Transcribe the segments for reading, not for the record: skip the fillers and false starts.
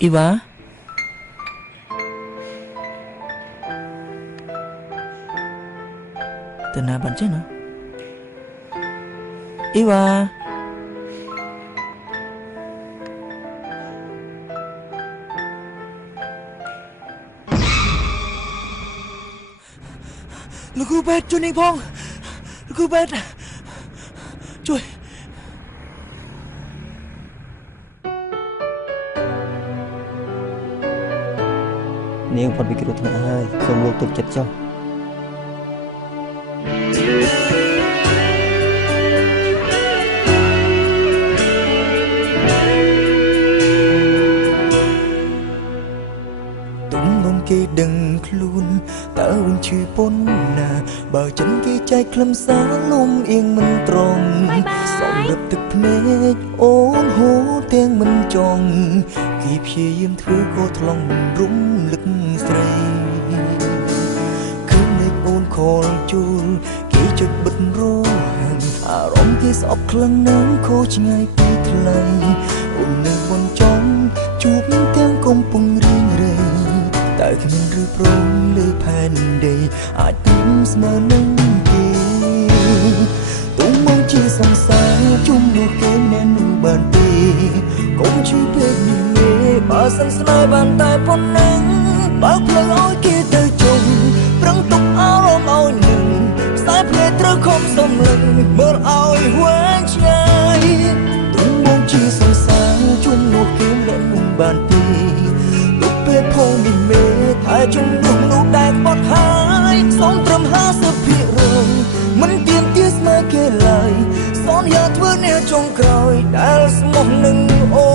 អ៊ីវ៉ាទៅណាបានចេះណាអ៊ីវ៉ាលោកគ្រូពេទ្យជួយនាងផងលោកគ្រូពេទ្យជួយនាងផុតពីគ្រោះថ្នាក់ហើយសូមលោកទុកចិត្តចុះទុំនំគេដឹងខ្លួនតើវិញឈឺប៉ុណ្ណាបើចិនគេចែកខ្លឹមសារលំអៀងមិនត្រង់សំរឹបទឹកភ្នែកអូនហូរទាំងមិនចង់គេព្យាយាមធ្វើក៏ថ្លង់មិនរំលឹកស្រីឃើញលេខអូនខលជួលគេចុចបិទរហានអារម្មណ៍គេស្អប់ខ្លាំងណាស់ខុសឆ្ងាយពីថ្លៃអូននៅមិនចង់ជួបទាំងកំពុងរៀងរៃតែគ្មានឬព្រមលើផែនដីអាចពីមស្មើនឹងគេទុំមកជាសង្សារជុំនោះគេណែនោះបានទេកុំឈឺពេកនេះមេបើសិនស្នេហ៍បានតែប៉ុណ្ណឹងបើផ្លូវឲ្យគេទៅជុំប្រឹងទុកអារម្មណ៍ឲ្យនឹងខ្សែភ្នែកត្រូវខំសំលឹងមើលឲ្យវែងឆ្ងាយទុំមកជាសង្សារជុំនោះគេណែនោះបានទេពេលផងនេះមេតែជំនុំនោះដែលបត់ហើយសូមត្រឹម50%មិនទៀមទាស្មើគេឡើយសន្យាធ្វើអ្នកចុងក្រោយដែលស្មោះនឹងអូ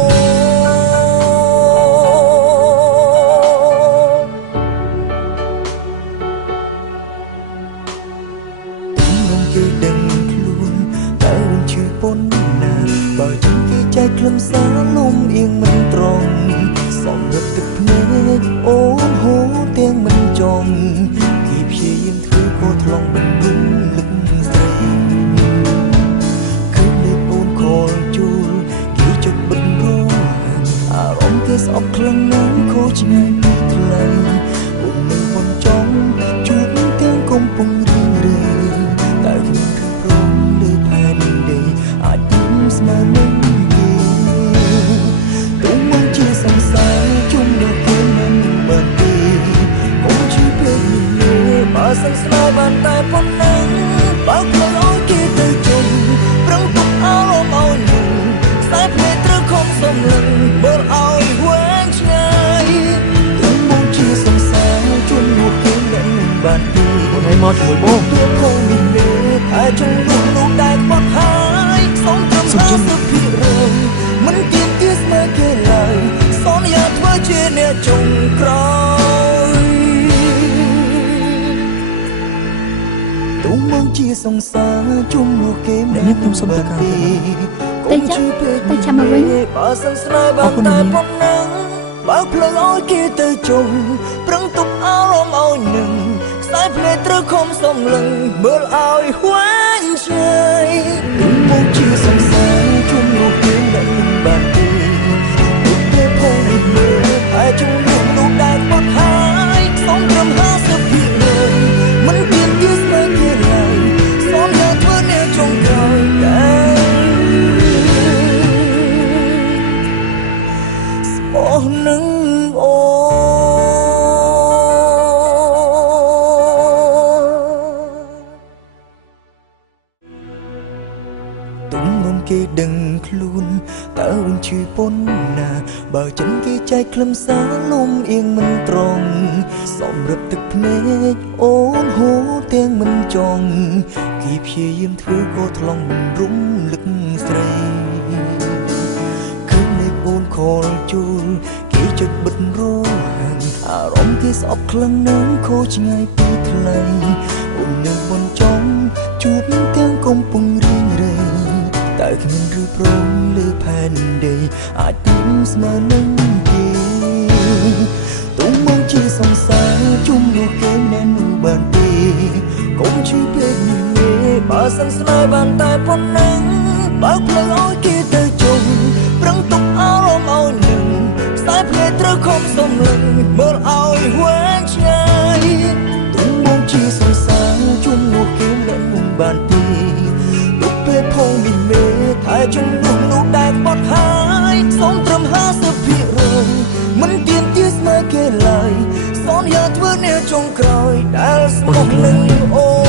ទុំនំគេដឹងខ្លួនតើវិញឈឺប៉ុណ្ណាបើចឹងគេចែកខ្លឹមសារលំអៀងមិនត្រង់សំរឹបទឹកភ្នែកអូនហូរទាំងមិនចង់គេព្យាយាមធ្វើក៏ថ្លង់មិនរំលឹកស្រីឃើញលេខអូនខលជួលគេចុចបិទរហានអារម្មណ៍គេស្អប់ខ្លាំងណាស់ខុសឆ្ងាយពីថ្លៃអូននៅមិនចង់ជួបទាំងកំពុងរៀងរៃតែគ្មានឬព្រមលើផែនដីអាចពីមស្មើនឹងសង្សារជុំនោះគេមិនបានទេកុំឈឺពេកនេះមេបើសិនស្នេហ៍បានតែប៉ុណ្ណឹងបើផ្លូវឲ្យគេទៅជុំប្រឹងទុកអារម្មណ៍ឲ្យនឹងខ្សែភ្នែកត្រូវខំសំលឹងមើលឲ្យវែងឆ្ងាយទុំមកជាសង្សារជុំនោះគេមិនបានទេអូនឲ្យមកជួយបងពេលផងនេះមេតែជុំនោះដែលបត់ហើយសូមត្រឹម50%មិនទៀមទាស្មើគេឡើយសន្យាធ្វើជាអ្នកចុងក្រោយទុំមកជាសង្សារជុំនោះគេមិនខ្ញុំសុំទៅគេកុំជួយពេកទៅចាំមកវិញបើសិនស្នេហ៍បានតែប៉ុណ្ណឹងបើផ្លូវឲ្យគេទៅជុំប្រឹងទុកអារម្មណ៍ឲ្យនឹងខ្សែភ្នែកត្រូវខំសំលឹងមើលឲ្យវែងឆ្ងាយទុំមកជាសង្សារជុំនោះគេមិនបានទេតែជំនុំនោះដែលបត់ហើយសូមត្រឹម50%មិនទៀមទាស្មើគេឡើយសូមយកធ្វើអ្នកចុងក្រោយដែលស្មោះនឹងអូទុំនំគេដឹងខ្លួនតើវិញឈឺប៉ុណ្ណាបើចិនគេចែកខ្លឹមសារលំអៀងមិនត្រង់សំរឹបទឹកភ្នែកអូនហូរទាំងមិនចង់គេព្យាយាមធ្វើក៏ថ្លង់មិនរំលឹកស្រីឃើញលេខអូនខលជួលគេចុចបិទរហានអារម្មណ៍គេស្អប់ខ្លាំងណាស់ខុសឆ្ងាយពីថ្លៃអូននៅមិនចង់ជួបទាំងកំពុងរៀងរៃតែគ្មានឬព្រមលើផែនដីអាចពីមស្មើនឹងគេទុំមកជាសង្សារជុំនោះគេណែនោះបានទេកុំឈឺពេកនេះមេបើសិនស្នេហ៍បានតែប៉ុណ្ណឹងបើផ្លូវឲ្យគេទៅជុំប្រឹងទុកអារម្មណ៍ឲ្យនឹងខ្សែ Sai ple trơ không sông lưng mơ áo hoang trái tung bông chi sông xa chung một kiếm lẫn mùng bàn tì lúc ple phong mình mê thái chung lúc lúc đại bọt hai sông trầm ha sập bị rơi mình tiền tiếc mà kể lại son ya thưa nè trong cõi đã sông lưng ô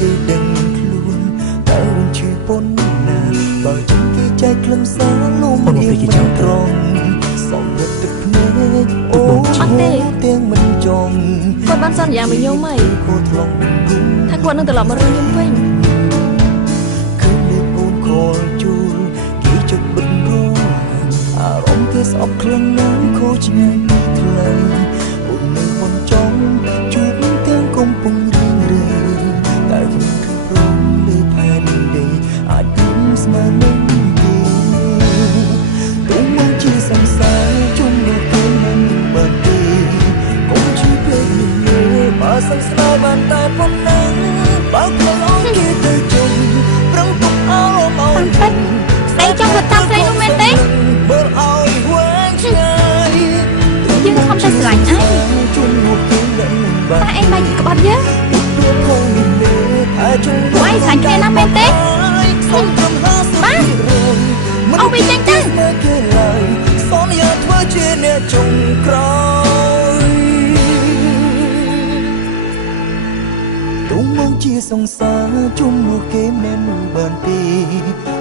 គេដឹងខ្លួនតើវិញឈឺប៉ុណ្ណាបើចឹងគេចែកខ្លឹមសារលំអៀងមិនត្រង់សំរិតទឹកភ្នែកអូអត់ទេទាំងមិនចង់គាត់បានសន្យាមកខ្ញុំហីគាត់ធ្លាប់ថាគាត់នឹងត្រឡប់មករើខ្ញុំវិញឃើញលេខអូនខលជួលគេជិតបិទរងអារម្មណ៍គេស្អប់ខ្លាំងណាស់ខូចឆ្ងាយពីថ្លៃអូននៅមិនចង់ជួបទាំងកំពុងរៀងរឿតែខ្ញុំគឺព្រមលើផែនដីអាចយំស្មើនឹងគេទុំមកជាសង្សារជុំនៅគេមិនបានទេកុំជួយពេកនេះទេបើសង្សារបានតែប៉ុណ្ណឹងបើខ្លាំងអស់គេទៅជុំប្រឹងទុកអោបអូនពេកស្អីចង់ទៅតាមស្រីនោះមែនទេបើឲ្យវែងឆ្ងាយយើងខំតែស្រឡាញ់ឯងជុំមកគេមិនបានតែឯងមិនក្បត់យើងWhy is anh kia nó bên té? Ba, ông bị chết chứ? Tung mong chia sông xa chung một kế men bàn tì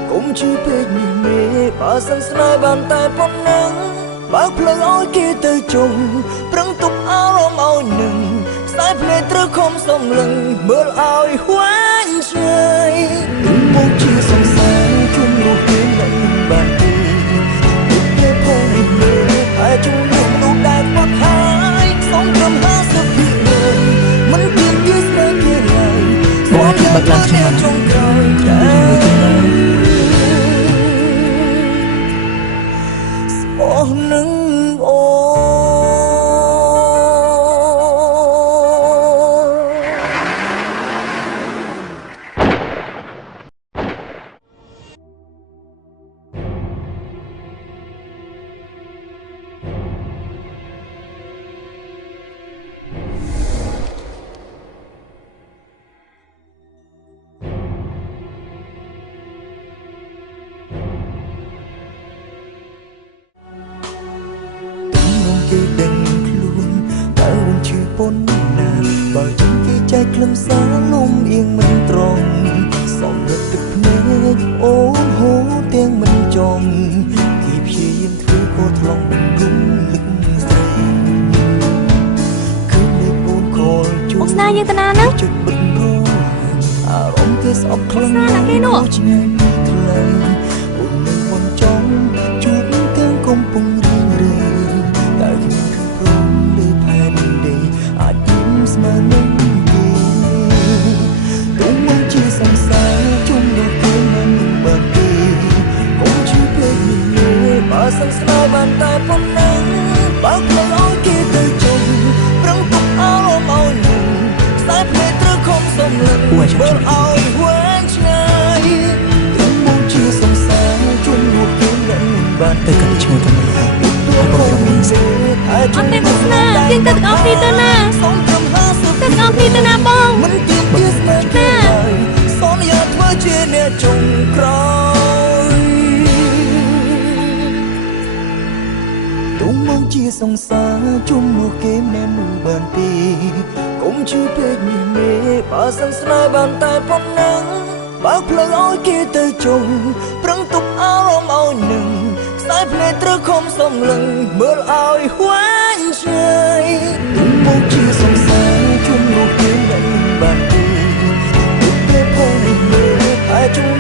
cũng chưa biết nhìn mê bà sân sài bàn tay phong nắng bác lời ôi kia tới chung prăng tục áo ôm áo nừng sai ple trơ không sông lưng mơ áo hoang trái tung mong chia sông xa chung một kế men bàn tì lúc ple phong nhìn mê hai chung lúc lúc đại phát hai sông trầm ha sập bị đời mình tìm biết nơi kia lại bỏ thì bật làm cho mình trong bỏ nâng ôគេដឹងខ្លួនតើវិញឈឺប៉ុណ្ណាបើចឹងគេចែកខ្លឹមសារលំអៀងមិនត្រង់សំរិតទឹកភ្នែកអូនហូរទាំងមិនចង់គេព្យាយាមធ្វើក៏ថ្លង់មិនរំលឹកស្រីគឺលេខអូនខលជួបស្នាយើងតាណាហ្នឹងជិតបិទរងអារម្មណ៍គេស្អប់ខ្លាំងណាស់គេនោះឆ្ងាយពីថ្លៃអូននៅមិនចង់ជួបទាំងកំពុងរៀងរឿតែខ្ញុំគឺព្រមលើផែនដីអាចយំស្មើនឹងគេទុំមកជាសង្សារជុំនៅគេមិនបានទេកុំជួយពេកនេះទេបើសង្សារបានតែប៉ុណ្ណឹងបើខ្លាំងអស់គេទៅជុំប្រឹងទុកអោបអូននឹងខ្សែភ្នែកត្រូវខំសំលឹងបើឲ្យវែងឆ្ងាយទុំមកជាសង្សារជុំមកគេមិនបានតែកឈ្មោះទៅមិនហើយបងមានសេអត់ទេមកស្នាយើងទៅទាំងអស់គ្នាទៅណាទៅទាំងអស់គ្នាទៅណាបងមិនទៀងទាស្មានទេសន្យាធ្វើជាអ្នកចុងក្រោយទុំមកជាសង្សារជុំមកគេមិនបានទេកុំជួយពេកនេះមេបើសង្សារបានតែប៉ុណ្ណឹងបើផ្លូវឲ្យគេទៅជុំប្រឹងទុកអារម្មណ៍ឲ្យនឹងតែភ្នែកត្រូវខំសំលឹងមើលឲ្យហួនឆ្ងាយទុំមកជាសង្សារជុំមកគេមិនបានទេទុកពេលផងនេះមើលតែជុំ